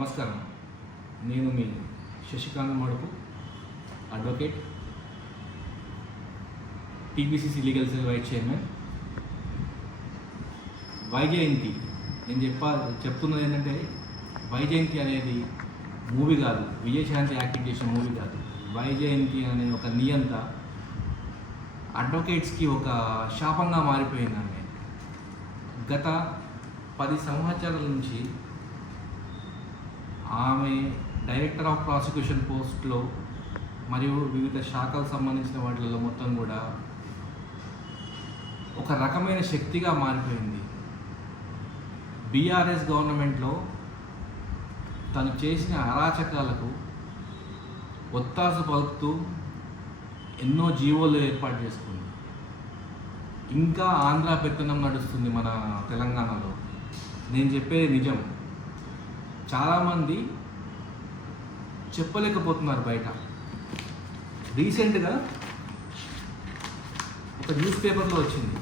నమస్కారం. నేను మీ Shashikanth Madupu, advocate, TPCC legal cell vice chairman. Vyjayanthi నేను చెప్తున్నది ఏంటంటే, వైజయంతి అనేది మూవీ కాదు, విజయశాంతి యాక్టింగ్ చేసిన మూవీ కాదు. వైజయంతి అనే ఒక నియంత అడ్వకేట్స్కి ఒక శాపంగా మారిపోయిందండి. గత 10 సంవత్సరాల నుంచి ఆమె డైరెక్టర్ ఆఫ్ ప్రాసిక్యూషన్ పోస్ట్లో మరియు వివిధ శాఖలకు సంబంధించిన వాటిల్లో మొత్తం కూడా ఒక రకమైన శక్తిగా మారిపోయింది. బీఆర్ఎస్ గవర్నమెంట్లో తను చేసిన అరాచకాలకు ఒత్తాసు పలుకుతూ ఎన్నో జీవోలు ఏర్పాటు చేసుకుంది. ఇంకా ఆంధ్ర పెత్తనం నడుస్తుంది మన తెలంగాణలో. నేను చెప్పేది నిజం. చాలామంది చెప్పలేకపోతున్నారు బయట. రీసెంట్గా ఒక న్యూస్ పేపర్లో వచ్చింది,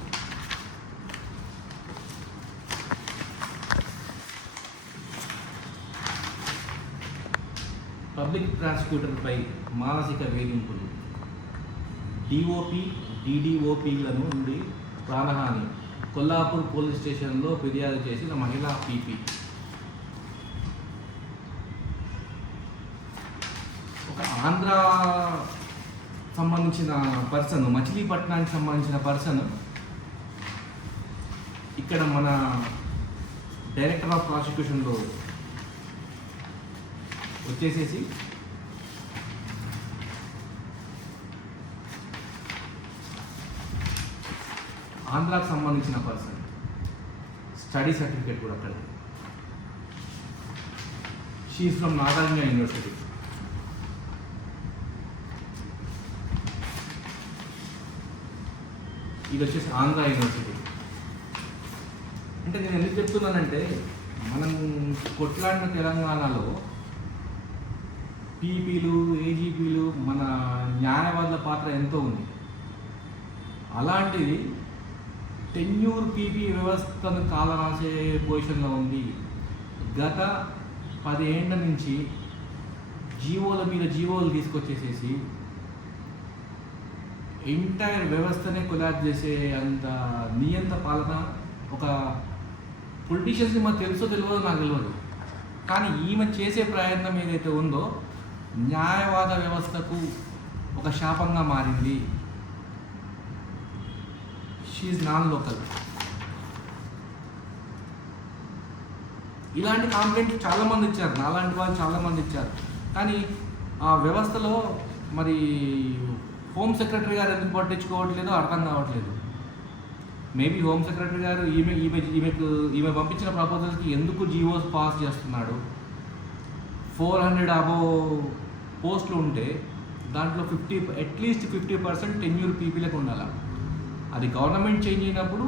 పబ్లిక్ ప్రాసిక్యూటర్పై మానసిక వేధింపులు, డిఓపి డిడిఓపిల నుండి ప్రాణహాని. కొల్లాపూర్ పోలీస్ స్టేషన్లో ఫిర్యాదు చేసిన మహిళా పీపీ. ఒక ఆంధ్ర సంబంధించిన పర్సన్, మచిలీపట్నానికి సంబంధించిన పర్సన్ ఇక్కడ మన డైరెక్టర్ ఆఫ్ ప్రాసిక్యూషన్లో వచ్చేసేసి ఆంధ్రాకు సంబంధించిన పర్సన్, స్టడీ సర్టిఫికేట్ కూడా అక్కడ. She's from Nagarjuna university. ఇది వచ్చేసి ఆంధ్ర యూనివర్సిటీ. అంటే నేను ఎందుకు చెప్తున్నానంటే, మనం కొట్లాడిన తెలంగాణలో పీపీలు, ఏజీపీలు, మన న్యాయవాదుల పాత్ర ఎంతో ఉంది. అలాంటిది టెన్యూర్ పీపీ వ్యవస్థను కాలరాసే పొజిషన్లో ఉంది. గత 10 ఏళ్ల నుంచి జీవోల మీద జీవోలు తీసుకొచ్చేసేసి ఎంటైర్ వ్యవస్థనే కొలాబ్ చేసే అంత నియంత పాలన. ఒక పొలిటీషియన్స్ని మాకు తెలుసో తెలియదో నాకు తెలియదు, కానీ ఈమె చేసే ప్రయత్నం ఏదైతే ఉందో న్యాయవాద వ్యవస్థకు ఒక శాపంగా మారింది. She's non local. ఇలాంటి కాంప్లైంట్ చాలామంది ఇచ్చారు, నాలాంటి వాళ్ళు చాలామంది ఇచ్చారు. కానీ ఆ వ్యవస్థలో మరి హోమ్ సెక్రటరీ గారు ఎందుకు పట్టించుకోవట్లేదో అర్థం కావట్లేదు. మేబీ హోమ్ సెక్రటరీ గారు ఈమె పంపించిన ప్రపోజల్స్కి ఎందుకు జీవోస్ పాస్ చేస్తున్నాడు. 400 అబోవ్ పోస్టులు ఉంటే దాంట్లో అట్లీస్ట్ 50% టెన్యూర్ పీపీలకు ఉండాలి. అది గవర్నమెంట్ చేంజ్ అయినప్పుడు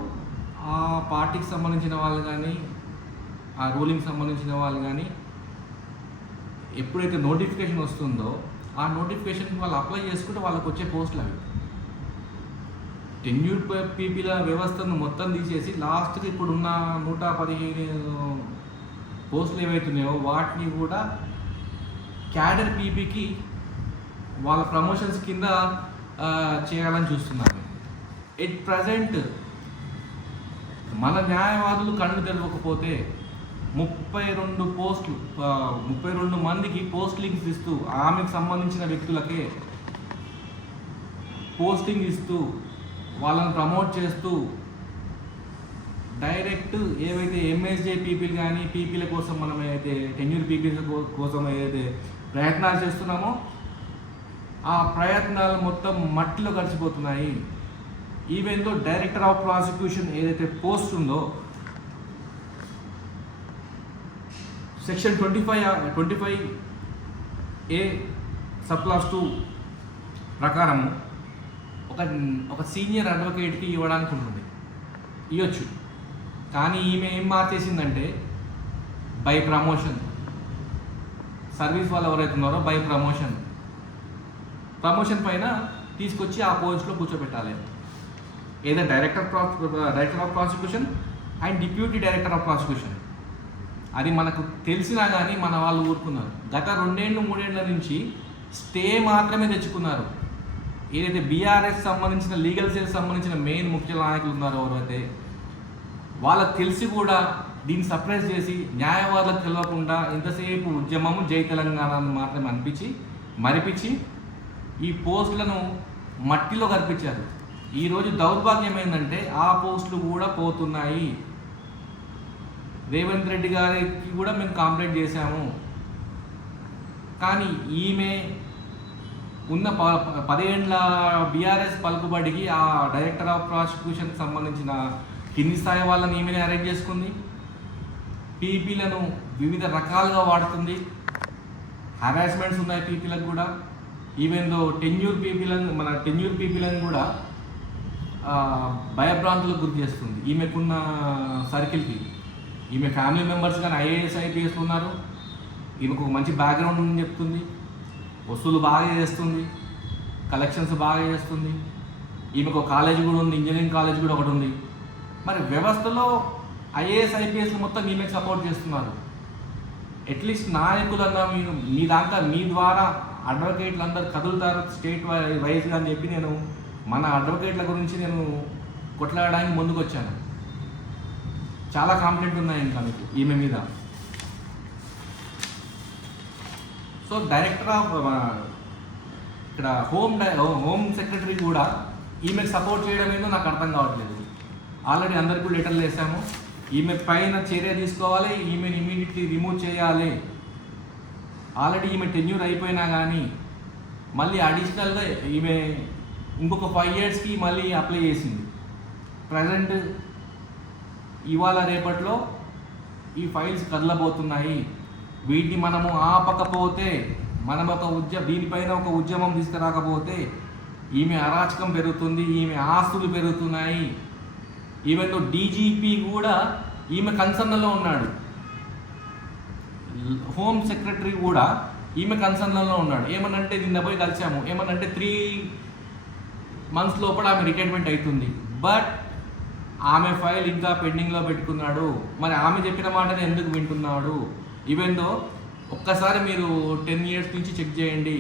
ఆ పార్టీకి సంబంధించిన వాళ్ళు కానీ, ఆ రూలింగ్ సంబంధించిన వాళ్ళు కానీ ఎప్పుడైతే నోటిఫికేషన్ వస్తుందో ఆ నోటిఫికేషన్కి వాళ్ళు అప్లై చేసుకుంటే వాళ్ళకి వచ్చే పోస్టులు అవి. టెన్యూర్ పీపీల వ్యవస్థను మొత్తం తీసేసి లాస్ట్కి ఇప్పుడున్న 115 పోస్టులు ఏవైతున్నాయో వాటిని కూడా క్యాడర్ పీపీకి వాళ్ళ ప్రమోషన్స్ కింద చేయాలని చూస్తున్నారు. ఎట్ ప్రజెంట్ మన న్యాయవాదులు కళ్ళు తెలవకపోతే 32 మందికి పోస్టింగ్స్ ఇస్తూ, ఆమెకు సంబంధించిన వ్యక్తులకే పోస్టింగ్ ఇస్తూ వాళ్ళని ప్రమోట్ చేస్తూ డైరెక్ట్ ఏవైతే ఎంఎస్జే పీపీలు కానీ పీపీల కోసం మనం ఏదైతే టెన్యూర్ పీపీల కోసం ఏదైతే ప్రయత్నాలు చేస్తున్నామో ఆ ప్రయత్నాలు మొత్తం మట్టిలో కలిసిపోతున్నాయి. Even though director of prosecution ఏదైతే పోస్ట్ ఉందో సెక్షన్ 25A సబ్క్లాస్ 2 ప్రకారము ఒక సీనియర్ అడ్వకేట్కి ఇవ్వడానికి ఉంటుంది, ఇవ్వచ్చు. కానీ ఈమె ఏం మార్చేసిందంటే బై ప్రమోషన్. సర్వీస్ వాళ్ళు ఎవరైతే ఉన్నారో బై ప్రమోషన్ పైన తీసుకొచ్చి ఆ పోస్ట్లో కూర్చోబెట్టాలి. ఏదో director of prosecution and deputy director of prosecution అది మనకు తెలిసినా కానీ మన వాళ్ళు ఊరుకున్నారు. గత 2-3 ఏళ్ల నుంచి స్టే మాత్రమే తెచ్చుకున్నారు. ఏదైతే బీఆర్ఎస్ సంబంధించిన లీగల్ సెల్స్ సంబంధించిన మెయిన్ ముఖ్య నాయకులు ఉన్నారో ఎవరైతే వాళ్ళకి తెలిసి కూడా దీన్ని సప్రెస్ చేసి న్యాయవాదులకు తెలియకుండా ఇంతసేపు ఉద్యమము జై తెలంగాణ అని మాత్రమే మరిపించి ఈ పోస్టులను మట్టిలో కల్పించారు. ఈరోజు దౌర్భాగ్యం ఏంటంటే ఆ పోస్టులు కూడా పోతున్నాయి. రేవంత్ రెడ్డి గారికి కూడా మేము కంప్లైంట్ చేశాము. కానీ ఈమె ఉన్న 10 ఏళ్ల బీఆర్ఎస్ పలుకుబడికి ఆ డైరెక్టర్ ఆఫ్ ప్రాసిక్యూషన్కి సంబంధించిన కింది స్థాయి వాళ్ళని ఈమెనే అరేంజ్ చేసుకుంది. పీపీలను వివిధ రకాలుగా వాడుతుంది. హరాస్మెంట్స్ ఉన్నాయి పీపీలకు కూడా. ఈవెన్ దో టెన్యూర్ పీపీలను కూడా భయభ్రాంతులకు గురి చేస్తుంది. ఈమెకున్న సర్కిల్కి ఈమె ఫ్యామిలీ మెంబర్స్ కానీ ఐఏఎస్ ఐపీఎస్ ఉన్నారు. ఈమెకు ఒక మంచి బ్యాక్గ్రౌండ్ ఉందని చెప్తుంది. వసూలు బాగా చేస్తుంది, కలెక్షన్స్ బాగా చేస్తుంది. ఈమెకు కాలేజ్ కూడా ఉంది, ఇంజనీరింగ్ కాలేజ్ కూడా ఒకటి ఉంది. మరి వ్యవస్థలో ఐఏఎస్ ఐపీఎస్ మొత్తం ఈమెకు సపోర్ట్ చేస్తున్నారు. అట్లీస్ట్ నాయకులన్నా మీరు మీ ద్వారా అడ్వకేట్లు అందరు కదులుతారు స్టేట్ వైజ్గా అని చెప్పి నేను మన అడ్వకేట్ల గురించి నేను కొట్లాడడానికి ముందుకు వచ్చాను. చాలా కంప్లైంట్ ఉన్నాయి ఇంకా మీకు ఈమె మీద. సో డైరెక్టర్ ఆఫ్ ఇక్కడ హోమ్ సెక్రటరీ కూడా ఈమెకు సపోర్ట్ చేయడం ఏదో నాకు అర్థం కావట్లేదు. ఆల్రెడీ అందరికీ లెటర్లు వేసాము. ఈమె పైన చర్య తీసుకోవాలి, ఈమెను ఇమీడియట్లీ రిమూవ్ చేయాలి. ఆల్రెడీ ఈమె టెన్యూర్ అయిపోయినా కానీ మళ్ళీ అడిషనల్గా ఈమె ఇంకొక 5 yearsకి మళ్ళీ అప్లై చేసింది. ప్రజెంట్ ఇవాళ రేపట్లో ఈ ఫైల్స్ కదలబోతున్నాయి. వీటిని మనము ఆపకపోతే, మనం దీనిపైన ఒక ఉద్యమం తీసుకురాకపోతే ఈమె అరాచకం పెరుగుతుంది, ఈమె ఆస్తులు పెరుగుతున్నాయి. ఈవెన్ డీజీపీ కూడా ఈమె కన్సర్న్లో ఉన్నాడు. హోమ్ సెక్రటరీ కూడా ఈమె కన్సర్న్లో ఉన్నాడు. ఏమనంటే నిన్న పోయి కలిసాము. ఏమనంటే 3 months లోపల ఆమె రిటైర్మెంట్ అవుతుంది. బట్ ఆమె ఫైల్ ఇంకా పెండింగ్లో పెట్టుకున్నాడు. మరి ఆమె చెప్పిన మాటనే ఎందుకు వింటున్నాడు? ఈవెన్ దో ఒక్కసారి మీరు 10 years నుంచి చెక్ చేయండి.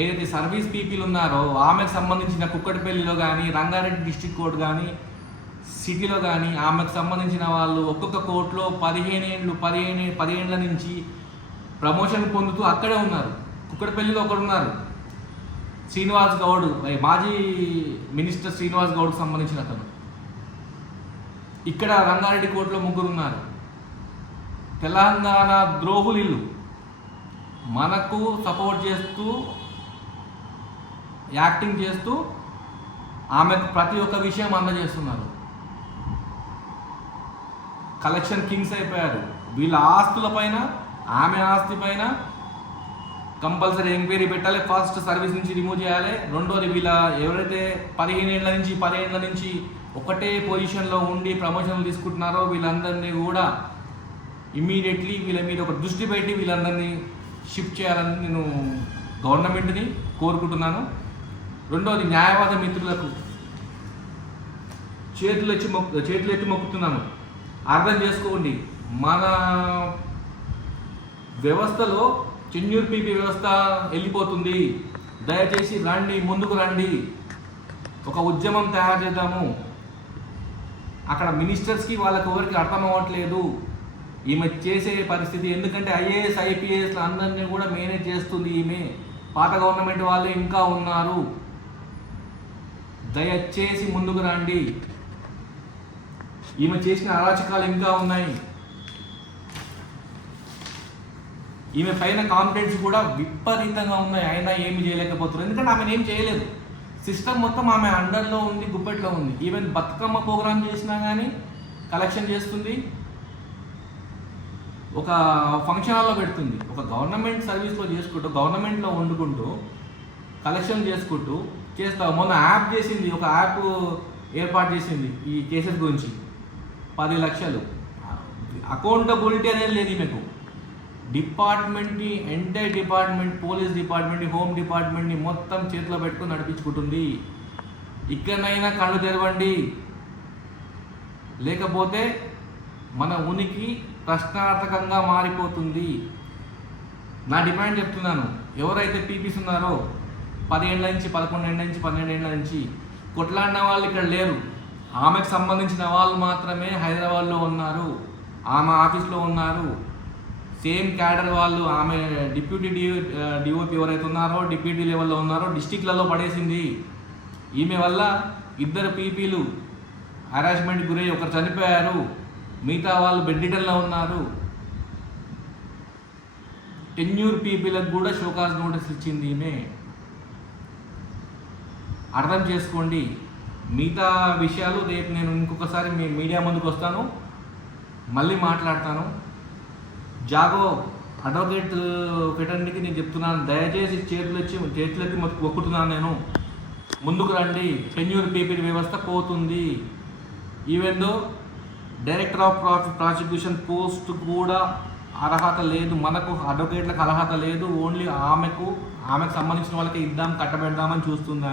ఏదైతే సర్వీస్ పీపీలు ఉన్నారో ఆమెకు సంబంధించిన కుక్కటిపల్లిలో కానీ, రంగారెడ్డి డిస్ట్రిక్ట్ కోర్టు కానీ, సిటీలో కానీ ఆమెకు సంబంధించిన వాళ్ళు ఒక్కొక్క కోర్టులో 15 ఏళ్ళ నుంచి ప్రమోషన్ పొందుతూ అక్కడే ఉన్నారు. కుక్కటిపల్లిలో ఒకడు ఉన్నారు, శ్రీనివాస్ గౌడ్, మాజీ మినిస్టర్ శ్రీనివాస్ గౌడ్కి సంబంధించిన అతను. ఇక్కడ రంగారెడ్డి కోర్టులో 3 ఉన్నారు. తెలంగాణ ద్రోహులు ఇల్లు మనకు సపోర్ట్ చేస్తూ యాక్టింగ్ చేస్తూ ఆమెకు ప్రతి ఒక్క విషయం అందజేస్తున్నారు. కలెక్షన్ కింగ్స్ అయిపోయారు. వీళ్ళ ఆస్తులపైన, ఆమె ఆస్తి పైన కంపల్సరీ ఎంక్వైరీ పెట్టాలి. ఫస్ట్ సర్వీస్ నుంచి రిమూవ్ చేయాలి. రెండోది వీళ్ళ ఎవరైతే 10 ఏళ్ళ నుంచి ఒకటే పొజిషన్లో ఉండి ప్రమోషన్లు తీసుకుంటున్నారో వీళ్ళందరినీ కూడా ఇమ్మీడియట్లీ వీళ్ళ మీద ఒక దృష్టి పెట్టి వీళ్ళందరినీ షిఫ్ట్ చేయాలని నేను గవర్నమెంట్ని కోరుకుంటున్నాను. రెండోది న్యాయవాద మిత్రులకు చేతులు ఎత్తి మొక్కుతున్నాను. అర్థం చేసుకోండి, మన వ్యవస్థలో టెన్యూర్ పీపీ వ్యవస్థ వెళ్ళిపోతుంది. దయచేసి రండి, ముందుకు రండి, ఒక ఉద్యమం తయారు చేద్దాము. అక్కడ మినిస్టర్స్కి వాళ్ళకి ఎవరికి అర్థం అవ్వట్లేదు ఈమె చేసే పరిస్థితి. ఎందుకంటే ఐఏఎస్ ఐపీఎస్ అందరినీ కూడా మేనేజ్ చేస్తుంది ఈమె. పాత గవర్నమెంట్ వాళ్ళు ఇంకా ఉన్నారు. దయచేసి ముందుకు రండి. ఈమె చేసిన అరాచకాలు ఇంకా ఉన్నాయి. ఈమె పైన కాంప్లైంట్స్ కూడా విపరీతంగా ఉన్నాయి. అయినా ఏమి చేయలేకపోతున్నారు. ఎందుకంటే ఆమెను ఏం చేయలేదు. సిస్టమ్ మొత్తం ఆమె అండర్లో ఉంది, గుప్పెట్లో ఉంది. ఈవెన్ బతుకమ్మ ప్రోగ్రామ్ చేసినా కానీ కలెక్షన్ చేస్తుంది, ఒక ఫంక్షన్ హాల్లో పెడుతుంది. ఒక గవర్నమెంట్ సర్వీస్లో చేసుకుంటూ, గవర్నమెంట్లో వండుకుంటూ, కలెక్షన్ చేసుకుంటూ చేస్తావు. మొన్న యాప్ చేసింది, ఒక యాప్ ఏర్పాటు చేసింది ఈ కేసెస్ గురించి. 10 లక్షలు. అకౌంటబిలిటీ అనేది లేదు ఈమెకు. డిపార్ట్మెంట్ని, ఎంటైర్ డిపార్ట్మెంట్, పోలీస్ డిపార్ట్మెంట్ని, హోమ్ డిపార్ట్మెంట్ని మొత్తం చేతిలో పెట్టుకుని నడిపించుకుంటుంది. ఇక్కడనైనా కళ్ళు తెరవండి, లేకపోతే మన ఉనికి ప్రశ్నార్థకంగా మారిపోతుంది. నా డిమాండ్ చెప్తున్నాను, ఎవరైతే పీపీస్ ఉన్నారో 10 ఏళ్ళ నుంచి 11 ఏళ్ళ నుంచి 12 ఏళ్ళ నుంచి కొట్లాడిన వాళ్ళు ఇక్కడ లేరు. ఆమెకు సంబంధించిన వాళ్ళు మాత్రమే హైదరాబాద్లో ఉన్నారు, ఆమె ఆఫీస్లో ఉన్నారు. సేమ్ క్యాడర్ వాళ్ళు, ఆమె డిప్యూటీ డిఓపి ఎవరైతే ఉన్నారో డిప్యూటీ లెవెల్లో ఉన్నారో డిస్టిక్లలో పడేసింది. ఈమె వల్ల 2 పీపీలు హరాస్మెంట్ గురై ఒకరు చనిపోయారు, మిగతా వాళ్ళు బెడ్డిటల్లో ఉన్నారు. టెన్యూర్ పీపీలకు కూడా షోకాజ్ నోటీస్ ఇచ్చింది ఈమె. అర్థం చేసుకోండి. మిగతా విషయాలు రేపు నేను ఇంకొకసారి మీ మీడియా ముందుకు వస్తాను, మళ్ళీ మాట్లాడతాను. జాగో అడ్వకేట్ ఫెటర్నీకి నేను చెప్తున్నాను, దయచేసి చేతులకి మొక్కుతున్నాను నేను, ముందుకు రండి. టెన్యూర్ పీపీ వ్యవస్థ పోతుంది. Even though director of prosecution post కూడా అర్హత లేదు, మనకు అడ్వకేట్లకు అర్హత లేదు. ఓన్లీ ఆమెకు సంబంధించిన వాళ్ళకి ఇద్దాం, కట్టబెడదామని చూస్తుంది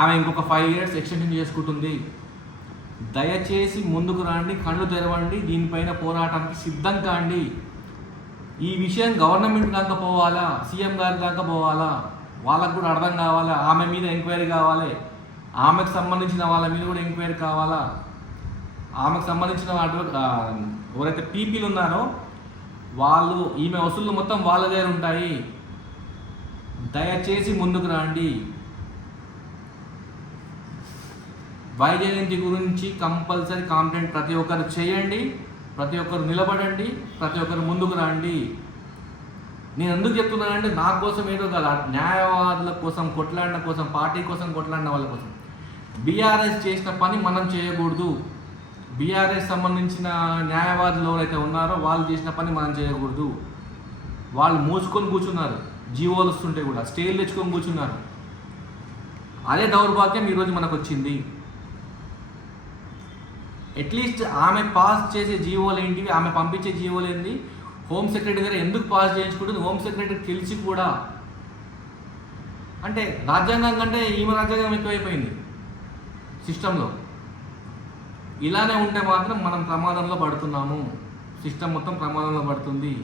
ఆమె ఇంకొక 5 years ఎక్స్టెన్షన్ చేసుకుంటుంది. దయచేసి ముందుకు రండి, కళ్ళు తెరవండి, దీనిపైన పోరాటానికి సిద్ధం కాండి. ఈ విషయం గవర్నమెంట్ దాకా పోవాలా, సీఎం గారి దాకా పోవాలా, వాళ్ళకు కూడా అర్థం కావాలా. ఆమె మీద ఎంక్వైరీ కావాలి, ఆమెకు సంబంధించిన వాళ్ళ మీద కూడా ఎంక్వైరీ కావాలా. ఆమెకు సంబంధించిన ఎవరైతే పీపీలు ఉన్నారో వాళ్ళు, ఈమె వసూళ్ళు మొత్తం వాళ్ళ దగ్గర ఉంటాయి. దయచేసి ముందుకు రండి. వైజయంతి గురించి కంపల్సరీ కాంప్లైంట్ ప్రతి ఒక్కరు చేయండి, ప్రతి ఒక్కరు నిలబడండి, ప్రతి ఒక్కరు ముందుకు రండి. నేను ఎందుకు చెప్తున్నానంటే నా కోసం ఏదో కాదు, న్యాయవాదుల కోసం కొట్లాడిన కోసం, పార్టీ కోసం కొట్లాడిన వాళ్ళ కోసం. బీఆర్ఎస్ చేసిన పని మనం చేయకూడదు. బీఆర్ఎస్ సంబంధించిన న్యాయవాదులు ఎవరైతే ఉన్నారో వాళ్ళు చేసిన పని మనం చేయకూడదు. వాళ్ళు మూసుకొని కూర్చున్నారు, జీవోలు వస్తుంటే కూడా స్టేలు తెచ్చుకొని కూర్చున్నారు. అదే దౌర్భాగ్యం ఈరోజు మనకు వచ్చింది. అట్లీస్ట్ ఆమె పాస్ చేసే జీవోలు ఏంటివి, ఆమె పంపించే జీవోలు ఏంటి, హోమ్ సెక్రటరీ దగ్గర ఎందుకు పాస్ చేయించుకుంటుంది, హోమ్ సెక్రటరీ తెలిసి కూడా. అంటే రాజ్యాంగం కంటే ఈమె రాజ్యాంగం ఎక్కువైపోయింది సిస్టంలో. ఇలానే ఉంటే మాత్రం మనం ప్రమాదంలో పడుతున్నాము, సిస్టమ్ మొత్తం ప్రమాదంలో పడుతుంది.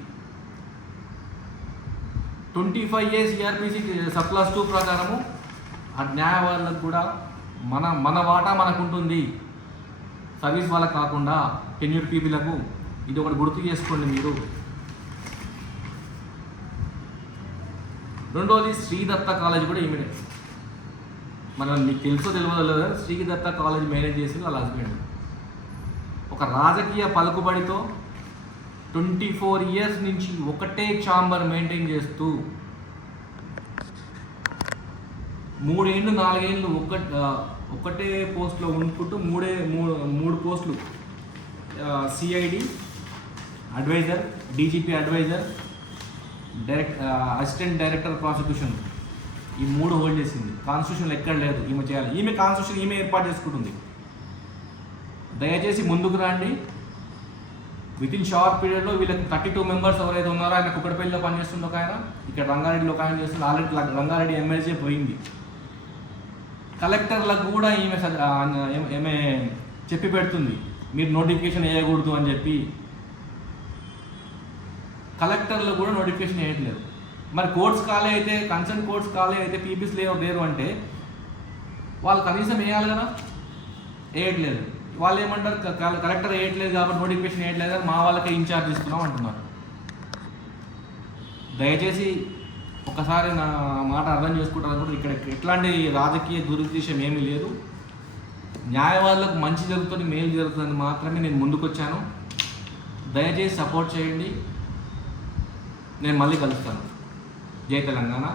25A CRPC సబ్క్లాస్ 2 ప్రకారము ఆ న్యాయవాదులకు కూడా మన వాటా మనకు ఉంటుంది, సర్వీస్ వాళ్ళకు కాకుండా టెన్యూర్ పీపీలకు. ఇది ఒకటి గుర్తు చేసుకోండి మీరు. రెండోది శ్రీదత్త కాలేజ్ కూడా ఇమీడియట్, మనం మీకు తెలుసో తెలియదు, శ్రీదత్త కాలేజ్ మేనేజ్ చేసి వాళ్ళ హస్బెండ్ ఒక రాజకీయ పలుకుబడితో 24 years నుంచి ఒకటే ఛాంబర్ మెయింటైన్ చేస్తూ 3 ఏళ్ళు 4 ఏళ్ళు ఒకటే పోస్ట్లో ఉంటుకుంటూ 3 పోస్టులు CID advisor, DGP advisor, assistant director prosecution, ఈ 3 హోల్డ్ చేసింది. కాన్స్టిట్యూషన్లో ఎక్కడ లేదు ఈమె చేయాలి. ఈమె కాన్స్టిట్యూషన్ ఈమె ఏర్పాటు చేసుకుంటుంది. దయచేసి ముందుకు రండి. వితిన్ షార్ట్ పీరియడ్లో వీళ్ళకి 32 members ఎవరైతే ఉన్నారో, ఆయన కుక్కడపల్లిలో పనిచేస్తుందో ఒక ఆయన, ఇక్కడ రంగారెడ్డిలో ఒక ఆయన చేస్తుంది. ఆల్రెడీ రంగారెడ్డి ఎమ్మెల్సీ పోయింది. కలెక్టర్లకు కూడా ఈమె చెప్పి పెడుతుంది, మీరు నోటిఫికేషన్ వేయకూడదు అని చెప్పి. కలెక్టర్లు కూడా నోటిఫికేషన్ వేయట్లేదు. మరి కోర్ట్స్ ఖాళీ అయితే, కన్సర్న్ కోర్ట్స్ ఖాళీ అయితే పీపీస్ లేరు అంటే వాళ్ళు కనీసం వేయాలి కదా, వేయట్లేదు. వాళ్ళు ఏమంటారు, కలెక్టర్ వేయట్లేదు కాబట్టి నోటిఫికేషన్ వేయట్లేదు అని మా వాళ్ళకే ఇన్ఛార్జ్ ఇస్తున్నాం అంటున్నారు. దయచేసి ఒకసారి నా మాట అర్థం చేసుకుంటారు. ఇక్కడ ఎట్లాంటి రాజకీయ దురుద్దేశం ఏమీ లేదు. న్యాయవాదులకు మంచి జరుగుతుంది, మేలు జరుగుతుందని మాత్రమే నేను ముందుకు వచ్చాను. దయచేసి సపోర్ట్ చేయండి. నేను మళ్ళీ కలుస్తాను. జై తెలంగాణ.